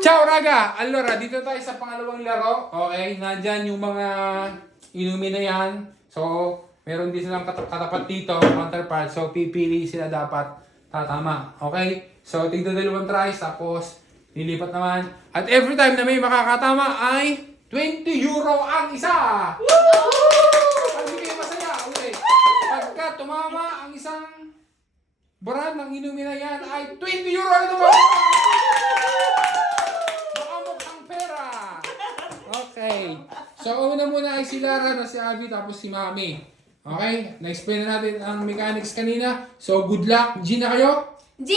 Ciao raga! Allora, dito tayo sa pangalawang laro. Okay, nandyan yung mga inumin na yan. So, meron din silang kat- katapat dito, counterpart. So, pipili sila dapat tatama. Okay? So, tigda dalawang tries, tapos lilipat naman. At every time na may makakatama ay 20 euro ang isa! Pag hindi kayo masaya, ulit. Pagka tumama ang isang brand ng inumin na yan ay 20 euro ang naman! Makamukhang pera. Okay. So, una muna ay si Lara na si Abby tapos si Mami. Okay? Na-explain na natin ang mechanics kanina. So, good luck. G na kayo? G!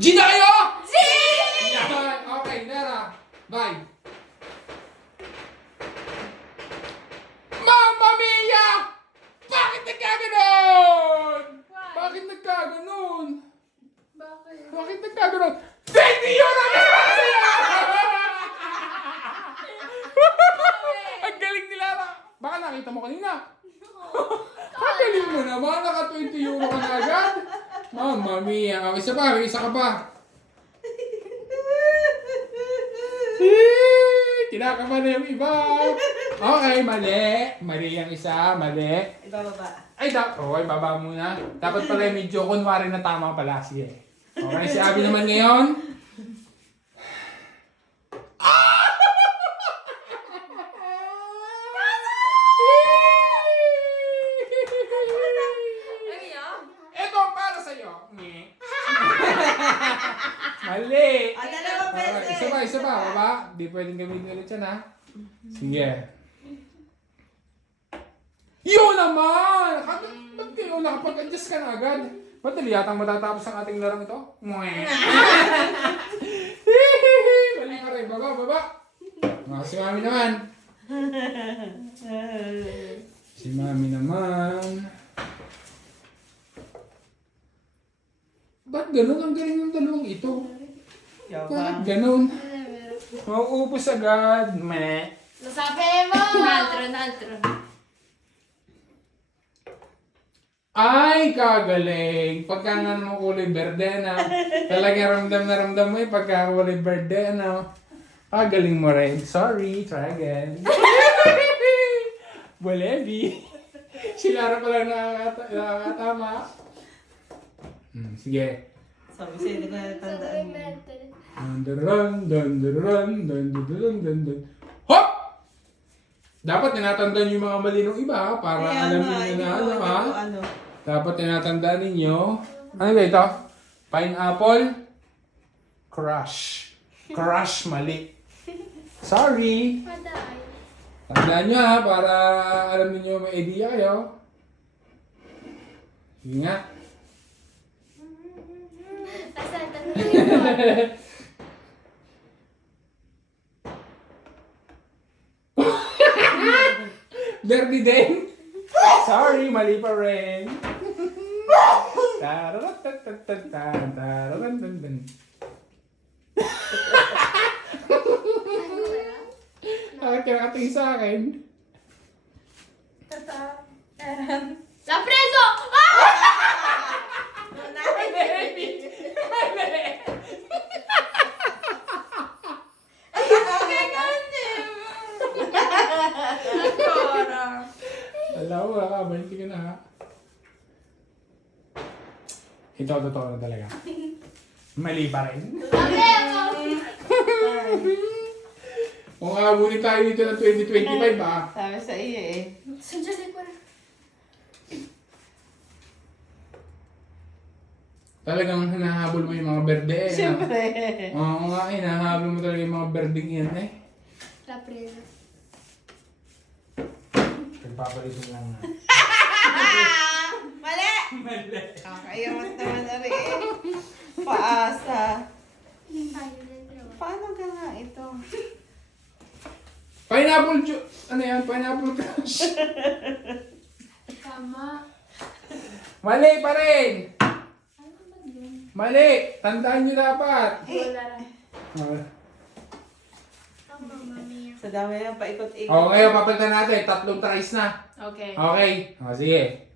G na kayo! G! Yan. Okay, Lara. Bye. Mamma Mia! Bakit nagkaganon? Bakit nagkaganon? Bakit? Bakit nagkaganon? 20 euro na sa'yo! Ang galing nila. Baka nakita mo kanina. Ang galing mo naman. Naka 20 euro ka na agad. Mamma mia. O, Eh, Kinakabahan na yung iba. Okay, mali. Mali ang isa. Mali. Ibababa. Ay, da okay, baba muna. Dapat pala medyo kunwari na tama pala. Sige. Okay, si Abby naman ngayon. Ano yun? Ito para sa'yo. Nge. Mali. Ah, dalawa pwede. isa pa, isa pa. Baba. Di pwedeng gamitin ulit yan, ha? Sige. Yun naman! Ba't ba't kayo nakapag-adjust ka na agad? Ba't dali yatang matatapos ang ating larong ito? Mwe. Mali pa rin. Baba, baba. Ah, si Mami naman. Si Mami naman. Ba't ganun? Ang galing ng dalawang ito. Bakit ganun? Mauubos agad. Meh. Nasabi mo! Nantro, nantro. Ay, kagaling. Pagka nga naman kulay berde na. Talaga ramdam na ramdam mo eh pagka kulay berde ano. Kagaling mo rin. Sorry, try again. Bolebi. Si Lara pala nakakata- nakakatama. Hmm, sige. Sabi sa'yo, hindi ko natandaan mo. Dun dun dun dun dun dun dun dun dun dun. Hop! Dapat tinatandaan yung mga mali ng iba ha, para Kaya alam nga, niyo hindi na ko ano alam ha. kung ano. Dapat tinatandaan ninyo. Ano ba ito? Pineapple crush. Crush mali. Sorry. Tandaan nyo ha, para alam niyo may idea kayo. Sige nga. Asan? Tanutuloy mo. Bernie din. Sorry, mali pa rin. Bakit ka nakatingin sa akin? Tata. Taran. La preso! Alam mo, nakakabanti ka na ha. Ito, totoo na talaga. Mali pa rin. Kung abunin tayo dito ng 2025 ha. Sabi sa iyo eh. Sanjali ko na. Talagang hinahabol mo yung mga berde eh. Siyempre. Oo nga, eh, hinahabol mo talaga yung mga berdeng yan eh. La preso. Nagpapalitin lang na. Mali! Mali. Kakaiyamat naman na rin. Paasa. Paano ka nga ito? Pineapple ju... Ano yan? Pineapple crush. Tama. Mali pa rin! Ano ba yun? Mali! Tandaan nyo dapat. Wala. Okay. Tama, mami. Sa dami na, paikot-ikot. O, ngayon, papalitan natin. Tatlong tries na. Okay. Okay. O, sige.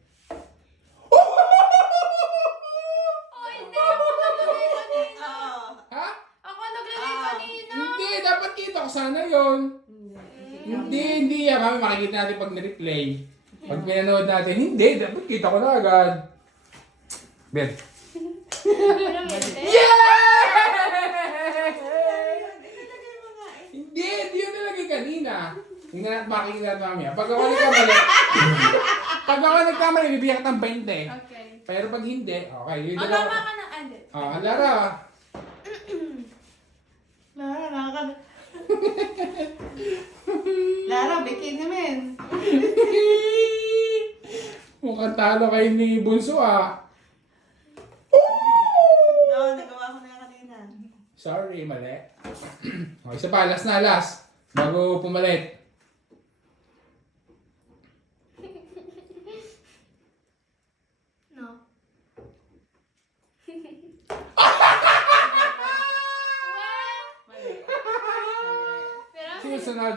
Oh, hindi. Ako naglagay kanina. Ha? Ako naglagay ah. Hindi, dapat kita ko sana yon. Hindi. Hindi, hindi. Yan, mami, makikita natin pag na-replay. Pag pinanood natin, hindi, dapat kita ko na agad. Ben. Parang hindi. Yeah! Hindi, hindi kanina. Tingnan natin, makikita natin mamaya. Pag ako nagkamali, pag ako nagkamali, bibiyak ng 20. Okay. Pero pag hindi, okay. Yun O, dalawa. tama ka na, Ande. Ah, Lara. Lara, nakakad... Lara, bikini men. Mukhang talo kayo ni Bunso ah. No, nagawa ko na kanina. Sorry, mali. o, isa pa, last na, last. Bago pumalit. No. Mali. Pero, Sinusunod.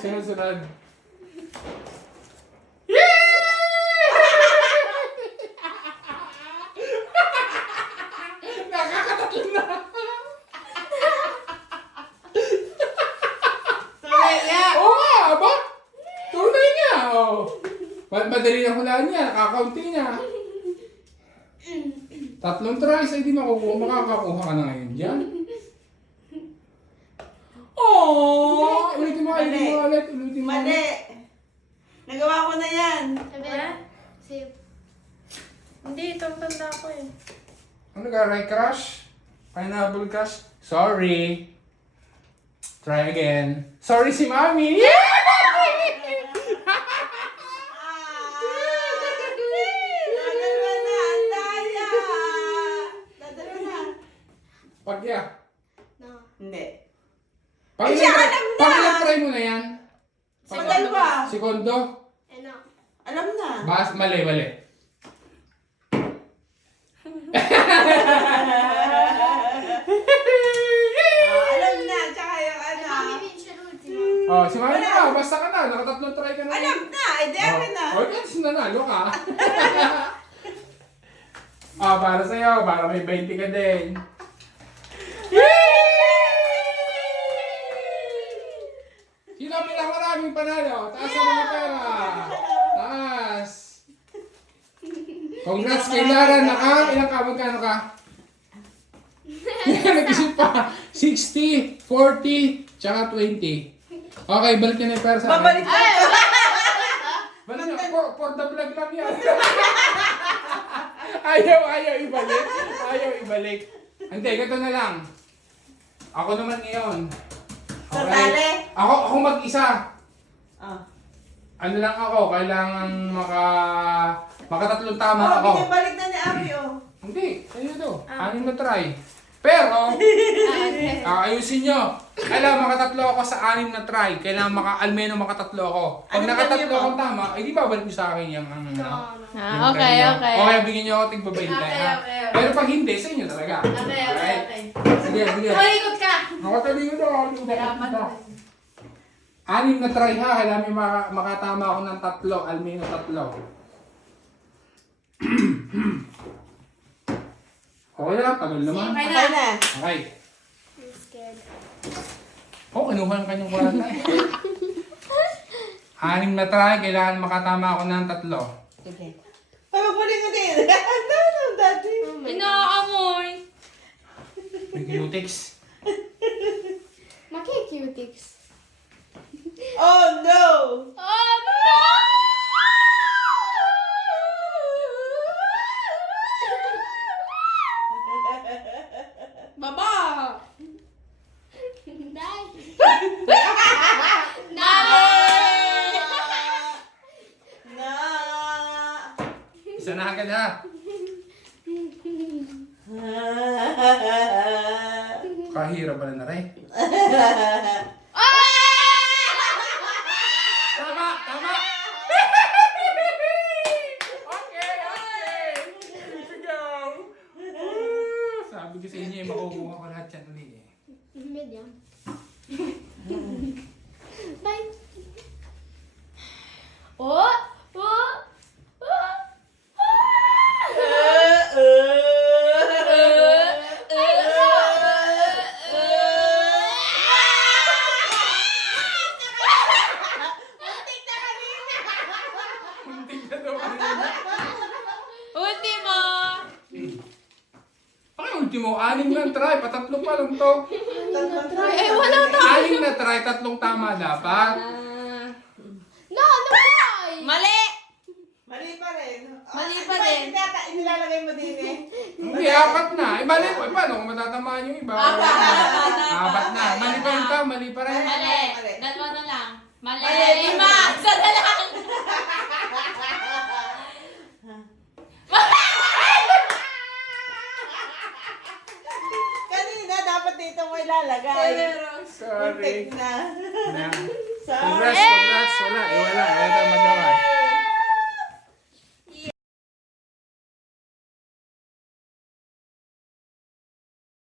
Sinusunod. Nakakatatlo na. Tumaya! Oo nga, aba. Tunay niya. Oh. Mad madali ang hulaan niya. Nakakaunti niya. Tatlong tries ay di makukuha. Makakakuha ka na ngayon dyan. Oh, ulitin mo, ulitin mo ulit, ulitin mo. Mali! ulit. Nagawa ko na yan. sabi, save. Hindi, itong tanda ko eh. Ano ka, right crush? Pineapple crush? Sorry. Try again. Sorry si Mami. Yeah! Dadalwa na! Ang daya! Dadalwa na! Pag ya. No. Hindi. Pag Eh, siya, alam na! Pag try mo na yan. Sa dalawa. Segundo. Eh, no. Alam na. Bas, mali, mali. Ah, alam na. Tsaka yung ano. L'ultimo. Oh, si Mami na, basta ka na. Nakatatlong try ka na. Alam na. Ay, di akin na. Oh, yes, nanalo ka. Ah, para sa'yo. Para may 20 ka din. Sino ang pinakamaraming panalo? Taas ang mga pera. Taas. Congrats kay Lara. Naka, ilang ka? Magkano ka? Nag-isip pa. 60, 40, tsaka 20. Okay, balik na yung pera sa akin. Babalik na. Balik niyo. For, for the vlog lang yan. ayaw, ayaw ibalik. Ayaw ibalik. Hindi, ganito na lang. Ako naman ngayon. Sa tali? Ako, ako mag-isa. Ah. Ano lang ako, kailangan maka... Makatatlong tama Oh, ako. balik na ni Abi, oh. Hindi, ayun to. Anim na try. Pero, Ah. Aayusin nyo. Kailangan makatatlo ako sa anim na try. Kailangan maka, almeno makatatlo ako. Pag Anong nakatatlo akong tama, ay di babalik nyo sa akin yung ano. No, no. Ah, yung okay, okay. Okay, bigyan nyo ako tig 20. Okay, okay, okay. Pero pag hindi, sa inyo talaga. Okay, okay, Alright? okay. Sige, sige. Malikot ka! Nakatalingo na ako. Hirapan mo. Anim na try ha. Kailangan may maka, makatama ako ng tatlo. Almeno tatlo. okay lang, tagal naman. Okay Okay na. Okay. I'm scared. Oh, kinuha ang kanyang kurata eh. Anim na try, kailangan makatama ako ng tatlo. Sige. Ay, magpuling ko din. Ano, ano, dati? Inaamoy! May cutics. Dai! Na! Isa na agad ha. Kahira pala na rin. Tama! Tama! okay, okay! To go! Sabi ko sa inyo, eh, makukuha ko lahat yan ulit eh. Medium. Bye! Oh! Oh! Oh! ultimo, anim lang try, patatlo pa lang to. Tatlong try. Eh, wala Anim na try, tatlong tama dapat. No, no, boy! Mali! Mali pa rin. Mali Ah, pa ba rin. inilata- Inilalagay mo din eh. Hindi, apat na. Eh, mali po. Eh, paano kung matatamaan yung iba? Apat na. Mali pa rin to, mali pa rin. Mali. Dalawa na lang. Mali. Mali. Lima. Isa na lang. Kanina, dapat dito mo ilalagay. Sorry. Muntik na. Na. Sorry. Congrats, congrats. Wala, eh, wala. Wala magawa.